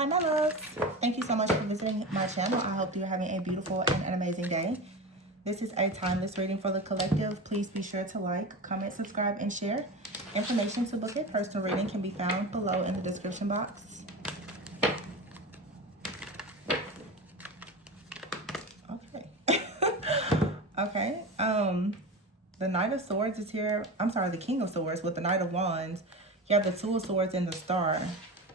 Hi, my loves. Thank you so much for visiting my channel. I hope you're having a beautiful and an amazing day. This is a timeless reading for the collective. Please be sure to like, comment, subscribe, and share. Information to book a personal reading can be found below in the description box. Okay. Okay. The Knight of Swords is here. I'm sorry, the King of Swords with the Knight of Wands. You have the Two of Swords and the Star.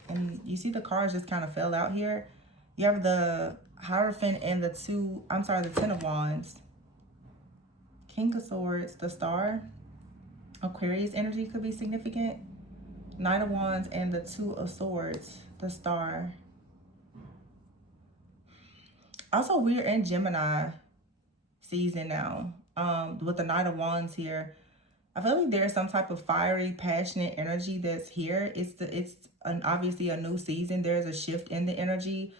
And you see the cards just kind of fell out here. You have the Hierophant and the Ten of Wands. King of Swords, the Star. Aquarius energy could be significant. Knight of Wands and the Two of Swords, the Star. Also, we're in Gemini season now. With the Knight of Wands here. I feel like there's some type of fiery, passionate energy that's here. It's obviously a new season. There's a shift in the energy.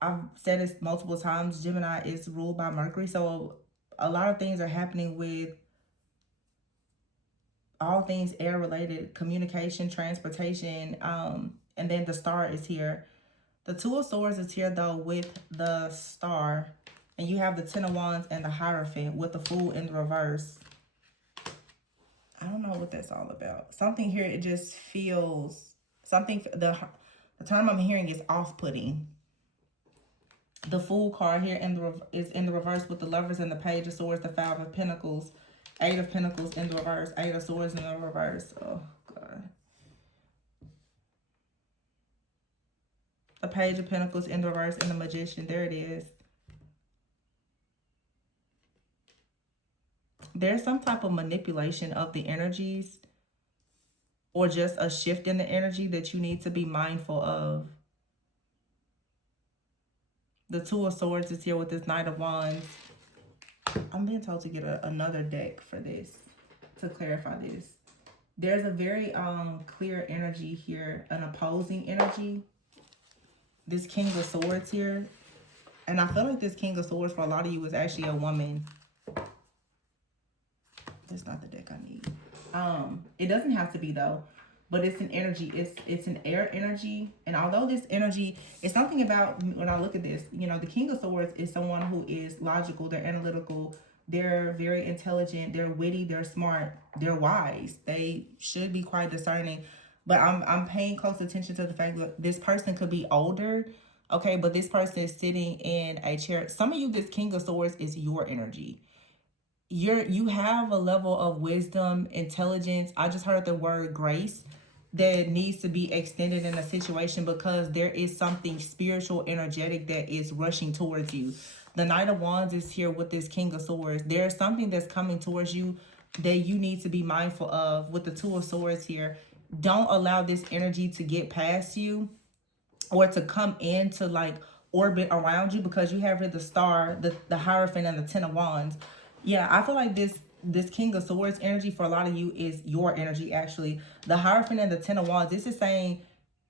I've said this multiple times. Gemini is ruled by Mercury. So a lot of things are happening with all things air related, communication, transportation. And then the Star is here. The Two of Swords is here though with the Star. And you have the Ten of Wands and the Hierophant with the Fool in the reverse. I don't know what that's all about. Something here, it just feels something. The term I'm hearing is off-putting. The Fool card here is in the reverse with the Lovers and the Page of Swords, the Five of Pentacles, Eight of Pentacles in the reverse, Eight of Swords in the reverse. Oh God. The Page of Pentacles in the reverse and the Magician. There it is. There's some type of manipulation of the energies or just a shift in the energy that you need to be mindful of. The Two of Swords is here with this Knight of Wands. I'm being told to get another deck for this to clarify this. There's a very clear energy here, an opposing energy. This King of Swords here. And I feel like this King of Swords for a lot of you is actually a woman. That's not the deck I need. It doesn't have to be though, but it's an energy. It's an air energy. And although this energy is something about, when I look at this, you know, the King of Swords is someone who is logical, they're analytical, they're very intelligent, they're witty, they're smart, they're wise. They should be quite discerning. But I'm paying close attention to the fact that this person could be older, okay, but this person is sitting in a chair. Some of you, this King of Swords is your energy. You have a level of wisdom, intelligence. I just heard the word grace that needs to be extended in a situation because there is something spiritual, energetic that is rushing towards you. The Knight of Wands is here with this King of Swords. There's something that's coming towards you that you need to be mindful of with the Two of Swords here. Don't allow this energy to get past you or to come into like orbit around you because you have here the Star, the Hierophant, and the Ten of Wands. Yeah, I feel like this King of Swords energy for a lot of you is your energy, actually. The Hierophant and the Ten of Wands, this is saying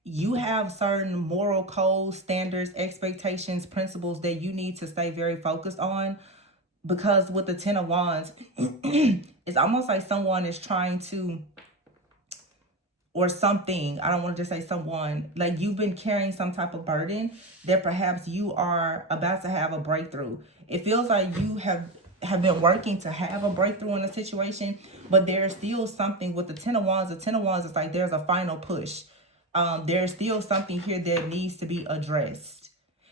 you have certain moral codes, standards, expectations, principles that you need to stay very focused on. Because with the Ten of Wands, it's almost like someone is trying to, or something, I don't want to just say someone, like you've been carrying some type of burden that perhaps you are about to have a breakthrough. It feels like you have been working to have a breakthrough in a situation, but there's still something with the Ten of Wands. The Ten of Wands is like there's a final push. There's still something here that needs to be addressed.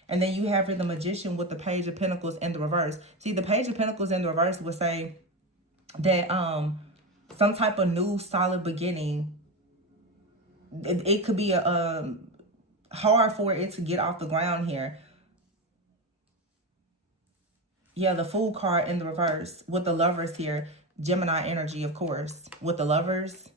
And then you have here the Magician with the Page of Pentacles in the reverse. See, the Page of Pentacles in the reverse would say that some type of new solid beginning. It could be hard for it to get off the ground here. Yeah, the Fool card in the reverse with the Lovers here. Gemini energy, of course. With the Lovers,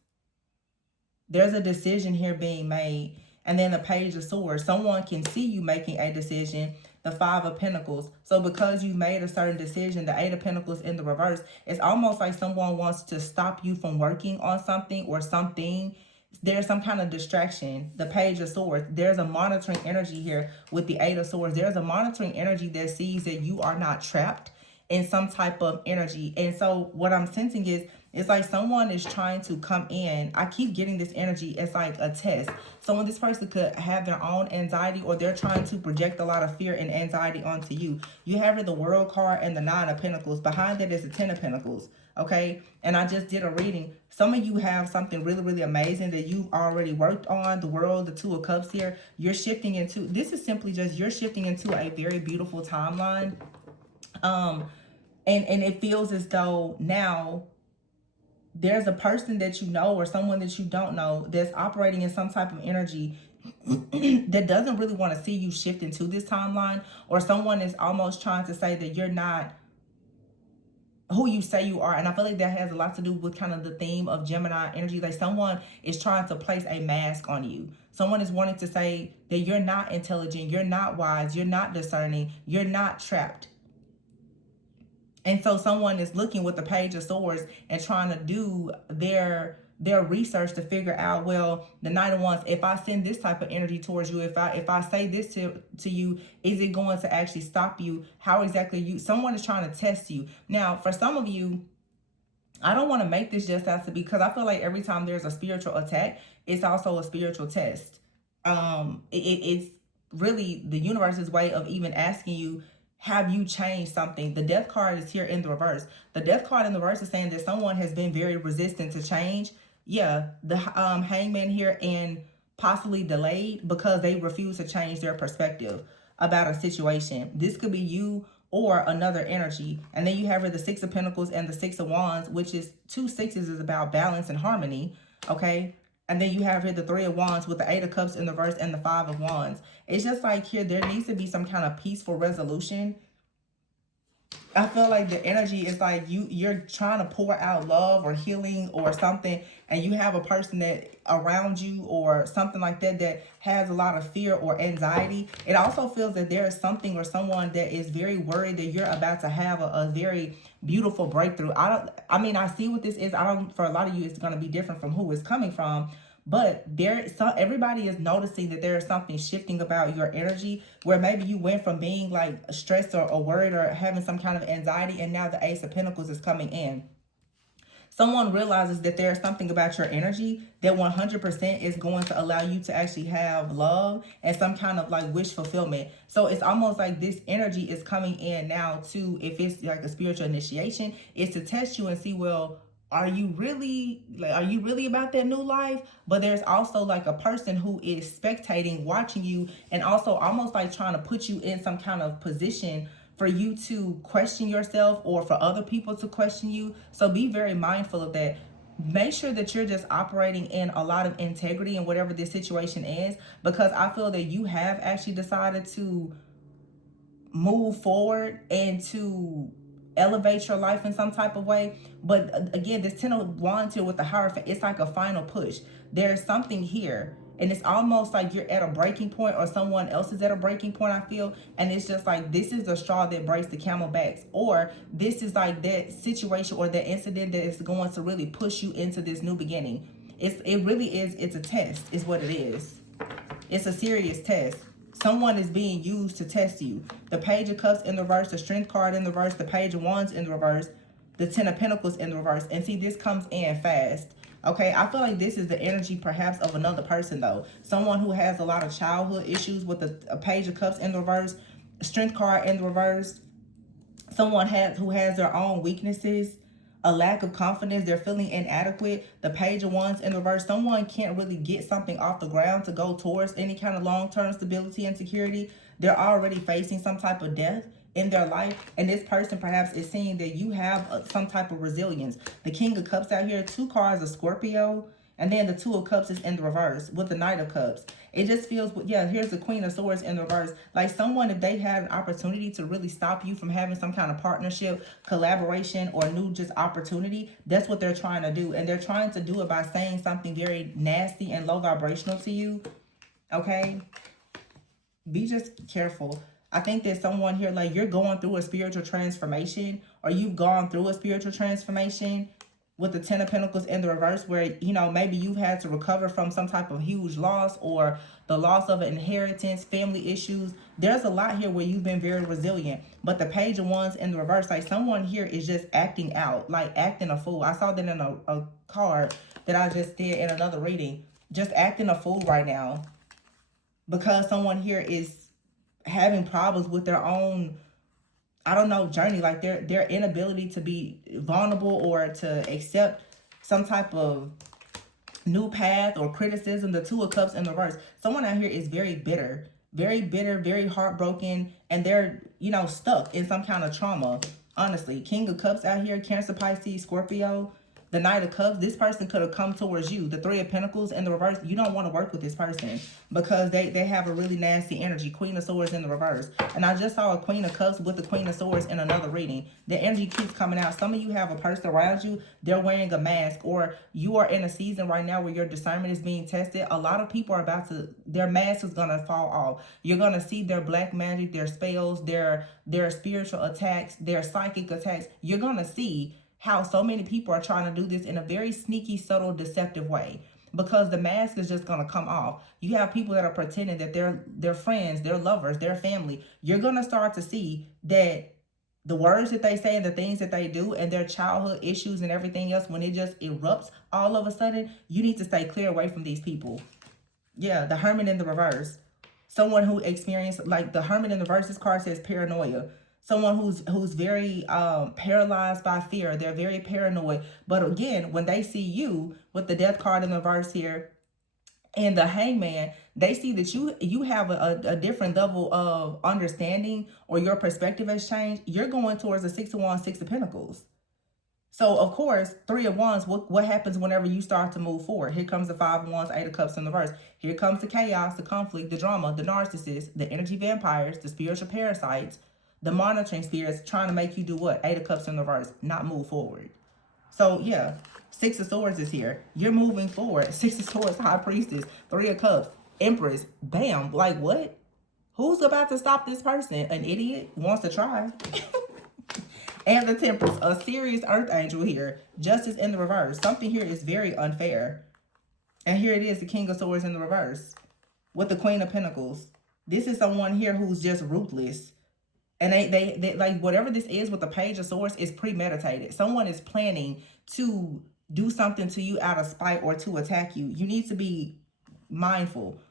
there's a decision here being made. And then the Page of Swords. Someone can see you making a decision. The Five of Pentacles. So because you made a certain decision, the Eight of Pentacles in the reverse, it's almost like someone wants to stop you from working on something or something. There's some kind of distraction. The Page of Swords. There's a monitoring energy here with the Eight of Swords. There's a monitoring energy that sees that you are not trapped in some type of energy. And so what I'm sensing is It's like someone is trying to come in. I keep getting this energy as like a test. Someone, this person could have their own anxiety, or they're trying to project a lot of fear and anxiety onto you. You have the World card and the Nine of Pentacles. Behind it is the Ten of Pentacles. Okay, and I just did a reading. Some of you have something really, really amazing that you've already worked on. The World, the Two of Cups here. You're shifting into, this is simply just, you're shifting into a very beautiful timeline. And it feels as though now there's a person that you know, or someone that you don't know, that's operating in some type of energy that doesn't really want to see you shift into this timeline, or someone is almost trying to say that you're not who you say you are. And I feel like that has a lot to do with kind of the theme of Gemini energy. Like someone is trying to place a mask on you. Someone is wanting to say that you're not intelligent, you're not wise, you're not discerning, you're not trapped. And so someone is looking with the Page of Swords and trying to do their research to figure out, well, the Knight of Wands, if I send this type of energy towards you, if I say this to you, is it going to actually stop you? How exactly you, someone is trying to test you. Now, for some of you, I don't want to make this just as to, because I feel like every time there's a spiritual attack, it's also a spiritual test. It's really the universe's way of even asking you, have you changed something? The Death card is here in the reverse. The Death card in the reverse is saying that someone has been very resistant to change. Yeah, the Hangman here, and possibly delayed because they refuse to change their perspective about a situation. This could be you or another energy. And then you have the Six of Pentacles and the Six of Wands, which is 2 sixes is about balance and harmony. Okay. And then you have here the Three of Wands with the Eight of Cups in the reverse and the Five of Wands. It's just like here, there needs to be some kind of peaceful resolution. I feel like the energy is like you're trying to pour out love or healing or something, and you have a person that around you or something like that that has a lot of fear or anxiety. It also feels that there is something or someone that is very worried that you're about to have a very beautiful breakthrough. I mean, I see what this is. For a lot of you, it's going to be different from who it's coming from. But everybody is noticing that there is something shifting about your energy, where maybe you went from being like stressed or worried or having some kind of anxiety, and now the Ace of Pentacles is coming in. Someone realizes that there's something about your energy that 100% is going to allow you to actually have love and some kind of like wish fulfillment. So it's almost like this energy is coming in now to, if it's like a spiritual initiation, is to test you and see, well, are you really about that new life? But there's also like a person who is spectating, watching you, and also almost like trying to put you in some kind of position for you to question yourself or for other people to question you. So be very mindful of that. Make sure that you're just operating in a lot of integrity in whatever this situation is, because I feel that you have actually decided to move forward and to elevate your life in some type of way. But again, this Ten of Wands here with the Hierophant, it's like a final push. There's something here, and it's almost like you're at a breaking point, or someone else is at a breaking point, I feel. And it's just like, this is the straw that breaks the camel backs, or this is like that situation or that incident that is going to really push you into this new beginning. It really is. It's a test is what it is. It's a serious test. Someone is being used to test you. The Page of Cups in the reverse, the Strength card in the reverse, the Page of Wands in the reverse, the Ten of Pentacles in the reverse. And see, this comes in fast. Okay, I feel like this is the energy perhaps of another person though. Someone who has a lot of childhood issues with the Page of Cups in the reverse, Strength card in the reverse. Someone who has their own weaknesses, a lack of confidence, they're feeling inadequate. The Page of Wands in reverse, someone can't really get something off the ground to go towards any kind of long-term stability and security. They're already facing some type of death in their life, and this person perhaps is seeing that you have some type of resilience. The King of Cups out here, 2 cards of Scorpio, and then the Two of Cups is in the reverse with the Knight of Cups. It just feels, yeah, here's the Queen of Swords in the reverse. Like someone, if they had an opportunity to really stop you from having some kind of partnership, collaboration, or new just opportunity, that's what they're trying to do. And they're trying to do it by saying something very nasty and low vibrational to you. Okay? Be just careful. I think there's someone here, like you're going through a spiritual transformation, or you've gone through a spiritual transformation. with the Ten of Pentacles in the reverse, where, you know, maybe you've had to recover from some type of huge loss, or the loss of an inheritance, family issues. There's a lot here where you've been very resilient. But the Page of Wands in the reverse, like someone here is just acting out, like acting a fool. I saw that in a card that I just did in another reading. Just acting a fool right now, because someone here is having problems with their own, I don't know, journey, like their inability to be vulnerable or to accept some type of new path or criticism. The Two of Cups in the reverse. Someone out here is very bitter, very heartbroken, and they're, you know, stuck in some kind of trauma. Honestly, King of Cups out here, Cancer, Pisces, Scorpio. The Knight of Cups, this person could have come towards you. The Three of Pentacles in the reverse, you don't want to work with this person because they have a really nasty energy. Queen of Swords in the reverse. And I just saw a Queen of Cups with the Queen of Swords in another reading. The energy keeps coming out. Some of you have a person around you, they're wearing a mask, or you are in a season right now where your discernment is being tested. A lot of people are about to, their mask is going to fall off. You're going to see their black magic, their spells, their spiritual attacks, their psychic attacks. You're going to see how so many people are trying to do this in a very sneaky, subtle, deceptive way, because the mask is just going to come off. You have people that are pretending that they're friends, they're lovers, they're family. You're going to start to see that the words that they say and the things that they do and their childhood issues and everything else, when it just erupts all of a sudden, you need to stay clear away from these people. Yeah, the Hermit in the reverse. Someone who experienced, like the Hermit in the reverse, this card says paranoia. Someone who's very paralyzed by fear. They're very paranoid. But again, when they see you with the Death card in the reverse here and the Hangman, they see that you have a different level of understanding, or your perspective has changed. You're going towards the Six of Wands, Six of Pentacles. So, of course, Three of Wands, what happens whenever you start to move forward? Here comes the Five of Wands, Eight of Cups in the reverse. Here comes the chaos, the conflict, the drama, the narcissists, the energy vampires, the spiritual parasites, the monitoring spirits trying to make you do what? Eight of Cups in the reverse, not move forward. So, yeah, Six of Swords is here. You're moving forward. Six of Swords, High Priestess, Three of Cups, Empress. Bam. Like, what? Who's about to stop this person? An idiot wants to try. And the Temperance, a serious earth angel here. Justice in the reverse. Something here is very unfair. And here it is, the King of Swords in the reverse with the Queen of Pentacles. This is someone here who's just ruthless. And they like, whatever this is with the Page of Swords is premeditated. Someone is planning to do something to you out of spite or to attack you. You need to be mindful.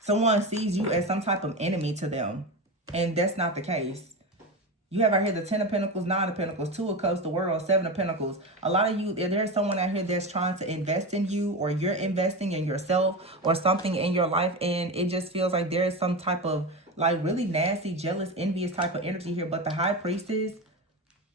Someone sees you as some type of enemy to them, and that's not the case. You have out here the Ten of Pentacles, Nine of Pentacles, Two of Cups, the World, Seven of Pentacles. A lot of you, there's someone out here that's trying to invest in you, or you're investing in yourself or something in your life, and it just feels like there is some type of like really nasty, jealous, envious type of energy here. But the High Priestess,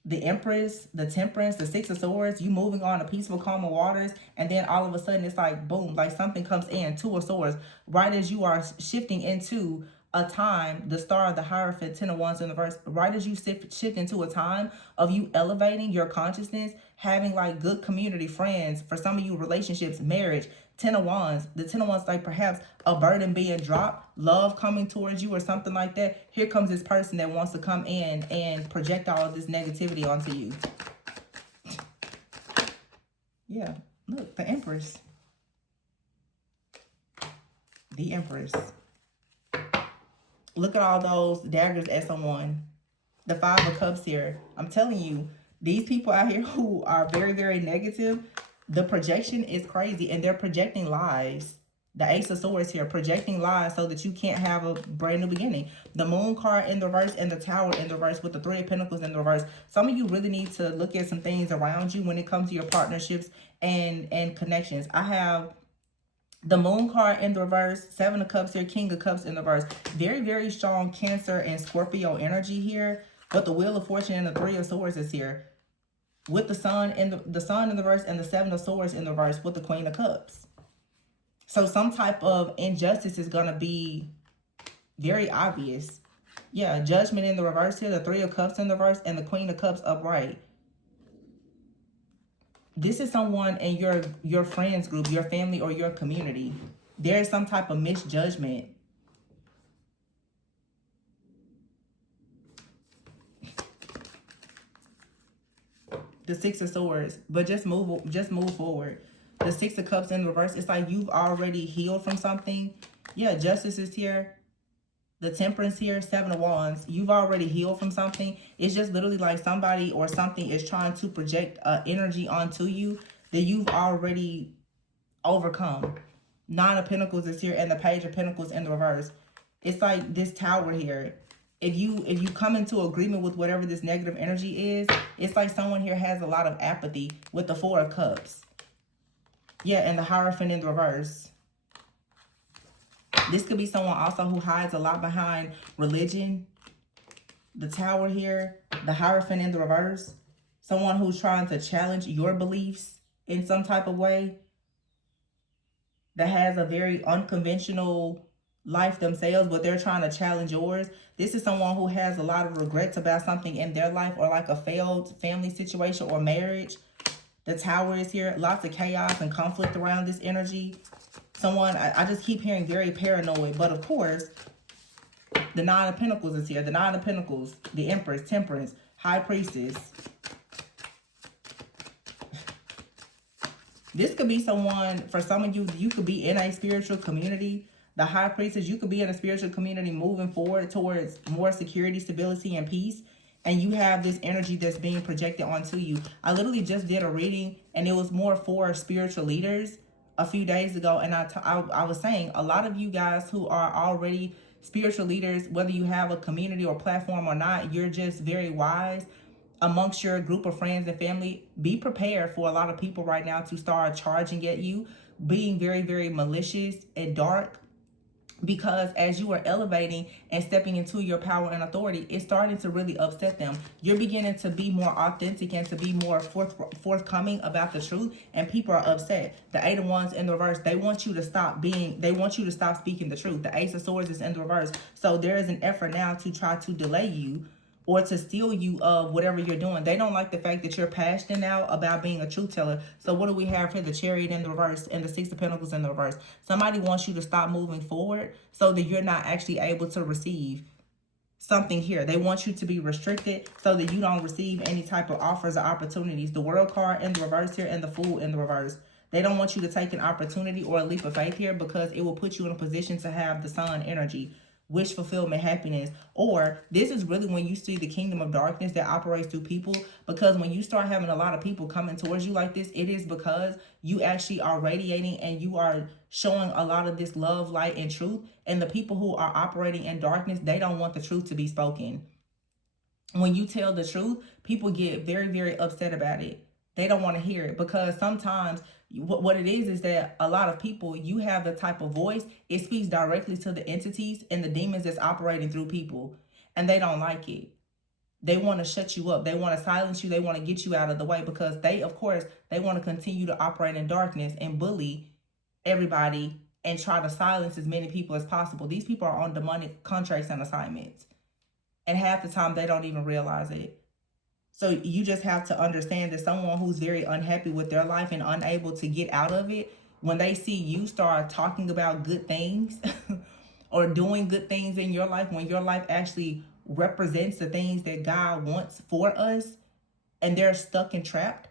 the Empress, the Temperance, the Six of Swords, you moving on to peaceful, calmer waters, and then all of a sudden it's like boom, like something comes in. Two of Swords, right as you are shifting into a time, the Star of the Hierophant, Ten of Wands in the reverse, right as you shift into a time of you elevating your consciousness, having like good community, friends, for some of you relationships, marriage. Ten of Wands, the Ten of Wands, like perhaps a burden being dropped, love coming towards you or something like that. Here comes this person that wants to come in and project all of this negativity onto you. Yeah, look, the Empress. The Empress. Look at all those daggers at someone. The Five of Cups here. I'm telling you, these people out here who are very, very negative, the projection is crazy, and they're projecting lies. The Ace of Swords here, projecting lies so that you can't have a brand new beginning. The Moon card in the reverse and the Tower in the reverse with the Three of Pentacles in the reverse. Some of you really need to look at some things around you when it comes to your partnerships and connections. I have the Moon card in the reverse, Seven of Cups here, King of Cups in the reverse. Very, very strong Cancer and Scorpio energy here. But the Wheel of Fortune and the Three of Swords is here, with the Sun in the Sun in the reverse and the Seven of Swords in the reverse with the Queen of Cups. So some type of injustice is going to be very obvious. Yeah, Judgment in the reverse here, the Three of Cups in the reverse, and the Queen of Cups upright. This is someone in your friends group, your family, or your community. There is some type of misjudgment. The Six of Swords, but just move forward. The Six of Cups in reverse, it's like you've already healed from something. Yeah, Justice is here. The Temperance here, Seven of Wands. You've already healed from something. It's just literally like somebody or something is trying to project energy onto you that you've already overcome. Nine of Pentacles is here and the Page of Pentacles in the reverse. It's like this Tower here. If you come into agreement with whatever this negative energy is, it's like someone here has a lot of apathy with the Four of Cups. Yeah, and the Hierophant in the reverse. This could be someone also who hides a lot behind religion. The Tower here, the Hierophant in the reverse. Someone who's trying to challenge your beliefs in some type of way. That has a very unconventional life themselves, but they're trying to challenge yours. This is someone who has a lot of regrets about something in their life, or like a failed family situation or marriage. The Tower is here. Lots of chaos and conflict around this energy. Someone, I just keep hearing very paranoid. But of course, the Nine of Pentacles is here. The Nine of Pentacles, the Empress, Temperance, High Priestess. This could be someone, for some of you, you could be in a spiritual community. The High Priestess, you could be in a spiritual community moving forward towards more security, stability, and peace. And you have this energy that's being projected onto you. I literally just did a reading, and it was more for spiritual leaders a few days ago. And I was saying, a lot of you guys who are already spiritual leaders, whether you have a community or platform or not, you're just very wise amongst your group of friends and family. Be prepared for a lot of people right now to start charging at you, being very, very malicious and dark. Because as you are elevating and stepping into your power and authority, it's starting to really upset them. You're beginning to be more authentic and to be more forthcoming about the truth, and people are upset. The Eight of Wands in the reverse, they want you to stop speaking the truth. The Ace of Swords is in the reverse. So there is an effort now to try to delay you or to steal you of whatever you're doing. They don't like the fact that you're passionate now about being a truth teller. So what do we have here? The Chariot in the reverse and the Six of Pentacles in the reverse. Somebody wants you to stop moving forward so that you're not actually able to receive something here. They want you to be restricted so that you don't receive any type of offers or opportunities. The World card in the reverse here and the Fool in the reverse. They don't want you to take an opportunity or a leap of faith here, because it will put you in a position to have the Sun energy. Wish fulfillment, happiness. Or this is really when you see the kingdom of darkness that operates through people. Because when you start having a lot of people coming towards you like this, it is because you actually are radiating and you are showing a lot of this love, light, and truth. And the people who are operating in darkness, they don't want the truth to be spoken. When you tell the truth, people get very, very upset about it. They don't want to hear it, because sometimes what it is that a lot of people, you have the type of voice, it speaks directly to the entities and the demons that's operating through people, and they don't like it. They want to shut you up. They want to silence you. They want to get you out of the way, because they, of course, they want to continue to operate in darkness and bully everybody and try to silence as many people as possible. These people are on demonic contracts and assignments, and half the time they don't even realize it. So you just have to understand that someone who's very unhappy with their life and unable to get out of it, when they see you start talking about good things or doing good things in your life, when your life actually represents the things that God wants for us, and they're stuck and trapped,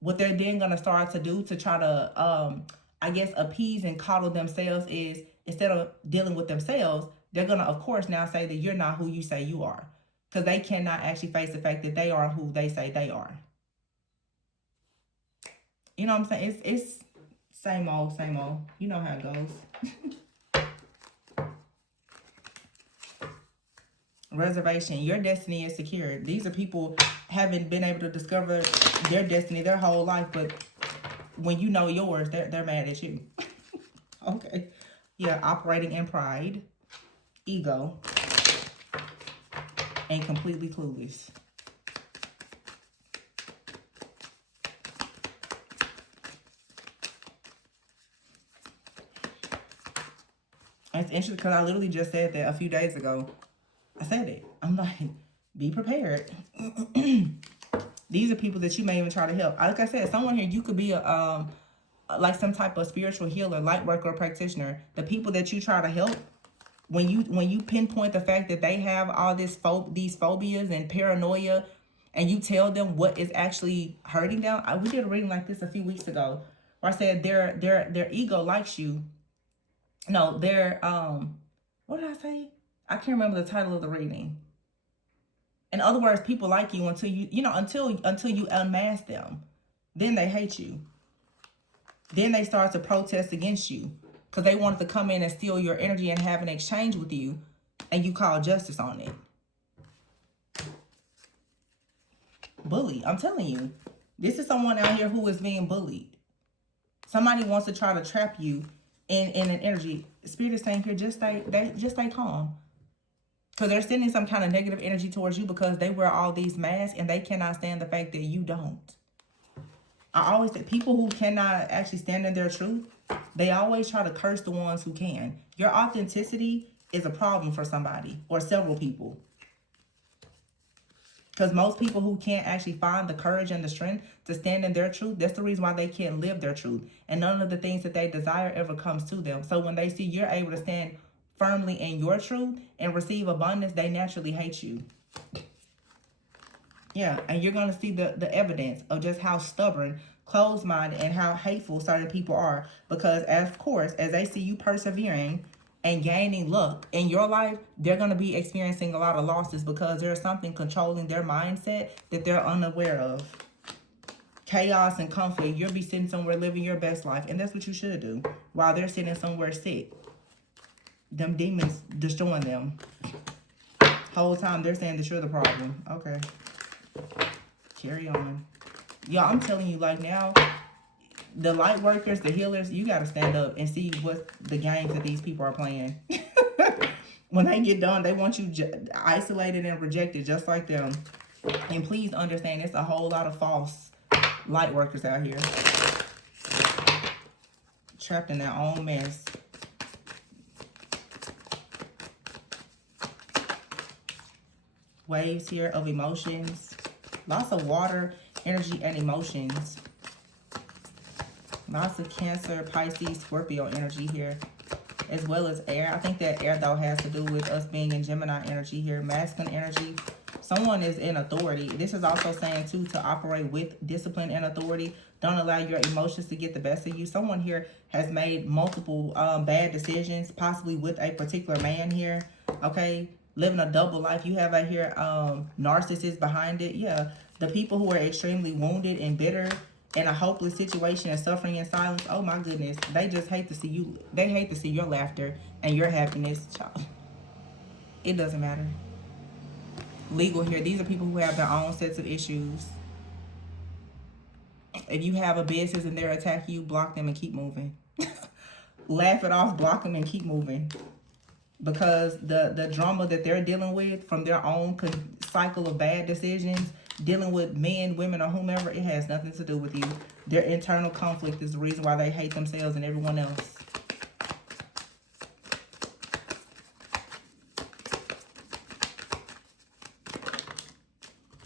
what they're then going to start to do to try to, I guess, appease and coddle themselves is, instead of dealing with themselves, they're going to, of course, now say that you're not who you say you are. Because they cannot actually face the fact that they are who they say they are. You know what I'm saying? It's same old, same old. You know how it goes. Reservation. Your destiny is secured. These are people haven't been able to discover their destiny their whole life, but when you know yours, they're mad at you. Okay. Yeah, operating in pride, ego, and completely clueless. It's interesting because I literally just said that a few days ago. I said it. I'm like, be prepared. These are people that you may even try to help. Like I said, someone here, you could be a like some type of spiritual healer, light worker, or practitioner. The people that you try to help, when you pinpoint the fact that they have all these phobias and paranoia and you tell them what is actually hurting them. We did a reading like this a few weeks ago where I said their ego likes you. No, their what did I say? I can't remember the title of the reading. In other words, people like you until until you unmask them. Then they hate you. Then they start to protest against you because they wanted to come in and steal your energy and have an exchange with you, and you call justice on it. Bully. I'm telling you, this is someone out here who is being bullied. Somebody wants to try to trap you in an energy. Spirit is saying here, just stay calm. Because they're sending some kind of negative energy towards you because they wear all these masks and they cannot stand the fact that you don't. I always say people who cannot actually stand in their truth, they always try to curse the ones who can. Your authenticity is a problem for somebody or several people. Because most people who can't actually find the courage and the strength to stand in their truth, that's the reason why they can't live their truth. And none of the things that they desire ever comes to them. So when they see you're able to stand firmly in your truth and receive abundance, they naturally hate you. Yeah, and you're going to see the evidence of just how stubborn, closed-minded, and how hateful certain people are. Because, of course, as they see you persevering and gaining luck in your life, they're going to be experiencing a lot of losses because there's something controlling their mindset that they're unaware of. Chaos and conflict. You'll be sitting somewhere living your best life, and that's what you should do, while they're sitting somewhere sick. Them demons destroying them. Whole time they're saying that you're the problem. Okay. Carry on. Y'all, I'm telling you, like now, the light workers, the healers, you got to stand up and see what the games that these people are playing. When they get done, they want you isolated and rejected just like them. And please understand, it's a whole lot of false light workers out here. Trapped in their own mess. Waves here of emotions. Lots of water, energy, and emotions. Lots of Cancer, Pisces, Scorpio energy here. As well as air. I think that air, though, has to do with us being in Gemini energy here. Masculine energy. Someone is in authority. This is also saying, too, to operate with discipline and authority. Don't allow your emotions to get the best of you. Someone here has made multiple bad decisions, possibly with a particular man here. Okay? Living a double life. You have out here narcissists behind it. Yeah. The people who are extremely wounded and bitter in a hopeless situation and suffering in silence. Oh my goodness. They just hate to see you. They hate to see your laughter and your happiness. It doesn't matter. Legal here. These are people who have their own sets of issues. If you have a business and they're attacking you, block them and keep moving. Laugh it off, block them and keep moving. Because the drama that they're dealing with from their own cycle of bad decisions, dealing with men, women, or whomever, it has nothing to do with you. Their internal conflict is the reason why they hate themselves and everyone else.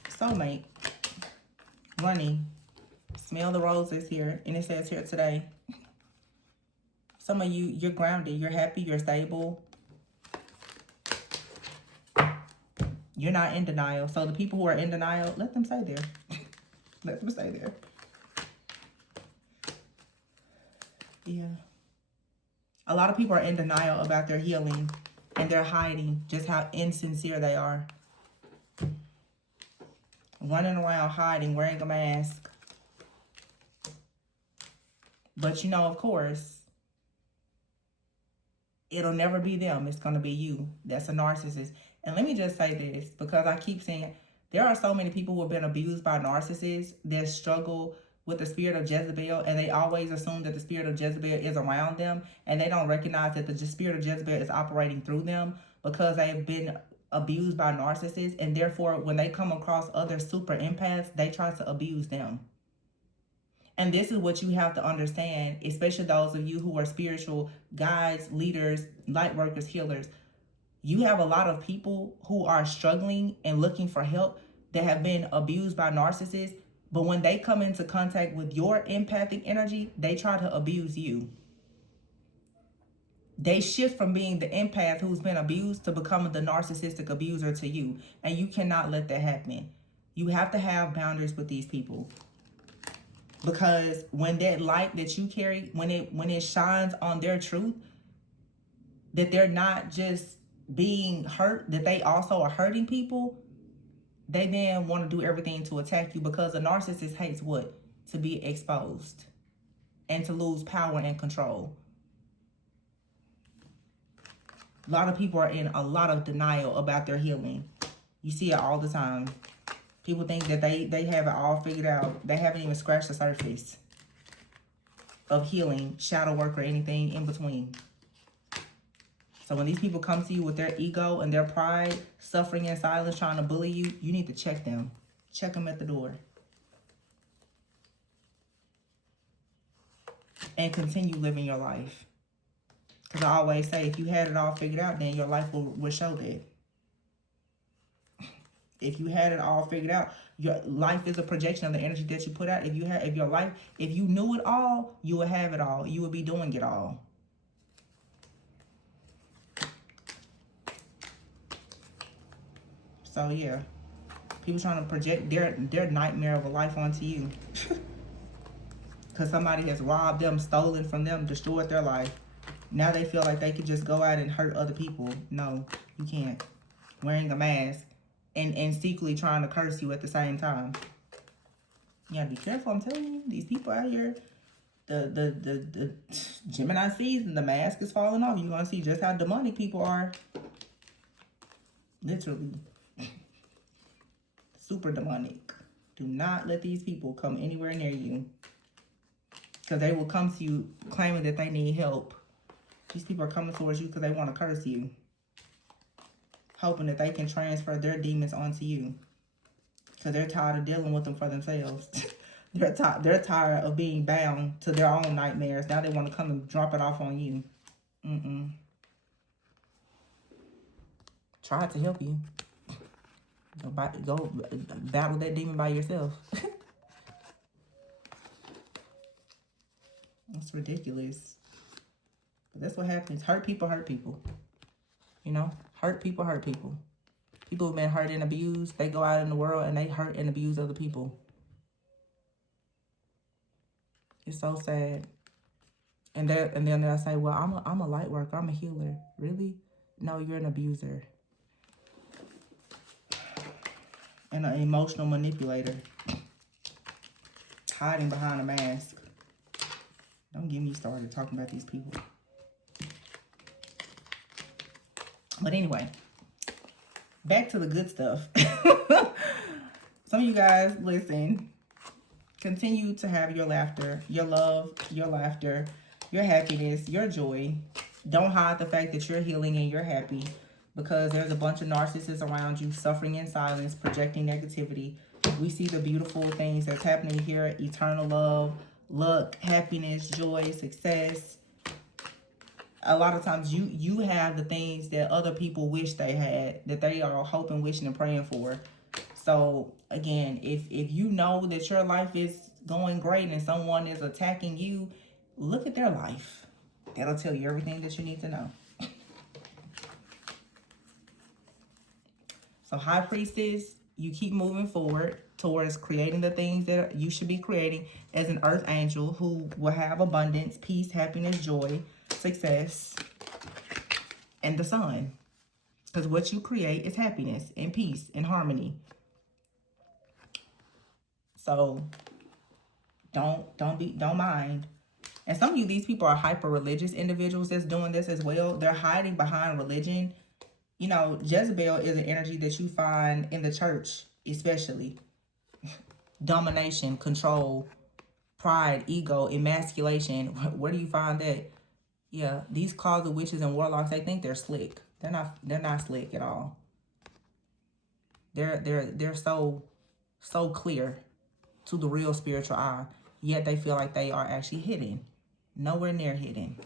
Soulmate. Running. Smell the roses here. And it says here today, some of you, you're grounded. You're happy. You're stable. You're not in denial. So the people who are in denial, let them stay there. Let them stay there. Yeah. A lot of people are in denial about their healing. And they're hiding just how insincere they are. Running around hiding, wearing a mask. But you know, of course, it'll never be them. It's going to be you. That's a narcissist. And let me just say this, because I keep saying there are so many people who have been abused by narcissists that struggle with the spirit of Jezebel, and they always assume that the spirit of Jezebel is around them, and they don't recognize that the spirit of Jezebel is operating through them because they've been abused by narcissists, and therefore when they come across other super empaths, they try to abuse them. And this is what you have to understand, especially those of you who are spiritual guides, leaders, light workers, healers. You have a lot of people who are struggling and looking for help that have been abused by narcissists. But when they come into contact with your empathic energy, they try to abuse you. They shift from being the empath who's been abused to becoming the narcissistic abuser to you. And you cannot let that happen. You have to have boundaries with these people. Because when that light that you carry, when it shines on their truth, that they're not just being hurt, that they also are hurting people, they then want to do everything to attack you, because a narcissist hates what? To be exposed and to lose power and control. A lot of people are in a lot of denial about their healing. You see it all the time. People think that they have it all figured out. They haven't even scratched the surface of healing, shadow work, or anything in between. So when these people come to you with their ego and their pride, suffering in silence, trying to bully you, you need to check them. Check them at the door. And continue living your life. Because I always say, if you had it all figured out, then your life will show that. If you had it all figured out, your life is a projection of the energy that you put out. If you knew it all, you would have it all. You would be doing it all. So yeah, people trying to project their nightmare of a life onto you. Because somebody has robbed them, stolen from them, destroyed their life. Now they feel like they could just go out and hurt other people. No, you can't. Wearing a mask and secretly trying to curse you at the same time. You gotta be careful, I'm telling you. These people out here, the Gemini season, the mask is falling off. You're gonna see just how demonic people are. Literally. Super demonic. Do not let these people come anywhere near you. Because they will come to you claiming that they need help. These people are coming towards you because they want to curse you. Hoping that they can transfer their demons onto you. Because they're tired of dealing with them for themselves. They're tired of being bound to their own nightmares. Now they want to come and drop it off on you. Try to help you. Go battle that demon by yourself. That's ridiculous. But that's what happens. Hurt people hurt people. You know? Hurt people hurt people. People who've been hurt and abused, they go out in the world and they hurt and abuse other people. It's so sad. And then they'll say, well, I'm a light worker. I'm a healer. Really? No, you're an abuser. And an emotional manipulator. Hiding behind a mask. Don't get me started talking about these people. But anyway, back to the good stuff. Some of you guys, listen, continue to have your laughter, your love, your laughter, your happiness, your joy. Don't hide the fact that you're healing and you're happy, because there's a bunch of narcissists around you suffering in silence, projecting negativity. We see the beautiful things that's happening here: eternal love, luck, happiness, joy, success. A lot of times you have the things that other people wish they had, that they are hoping, wishing, and praying for. So again, if you know that your life is going great and someone is attacking you, look at their life. That'll tell you everything that you need to know. So High Priestess, you keep moving forward towards creating the things that you should be creating as an earth angel who will have abundance, peace, happiness, joy, success, and the sun. Because what you create is happiness and peace and harmony. So don't mind. And some of you, these people are hyper-religious individuals that's doing this as well. They're hiding behind religion. You know, Jezebel is an energy that you find in the church, especially. Domination, control, pride, ego, emasculation. Where do you find that? Yeah, these closet witches and warlocks, they think they're slick. They're not slick at all. They're so clear to the real spiritual eye, yet they feel like they are actually hidden. Nowhere near hidden.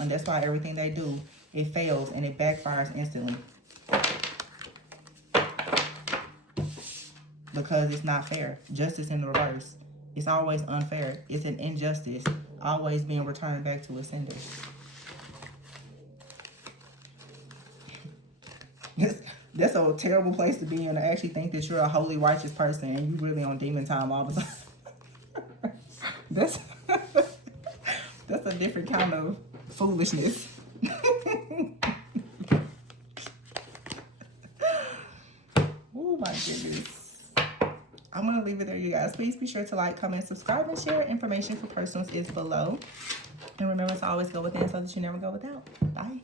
And that's why everything they do, it fails and it backfires instantly. Because it's not fair. Justice in the reverse. It's always unfair. It's an injustice. Always being returned back to its sender. That's a terrible place to be in, to actually think that you're a holy, righteous person and you really on demon time all the time. That's that's a different kind of foolishness. Oh my goodness. I'm going to leave it there, you guys. Please be sure to like, comment, subscribe, and share. Information for personals is below. And remember to always go within so that you never go without. Bye.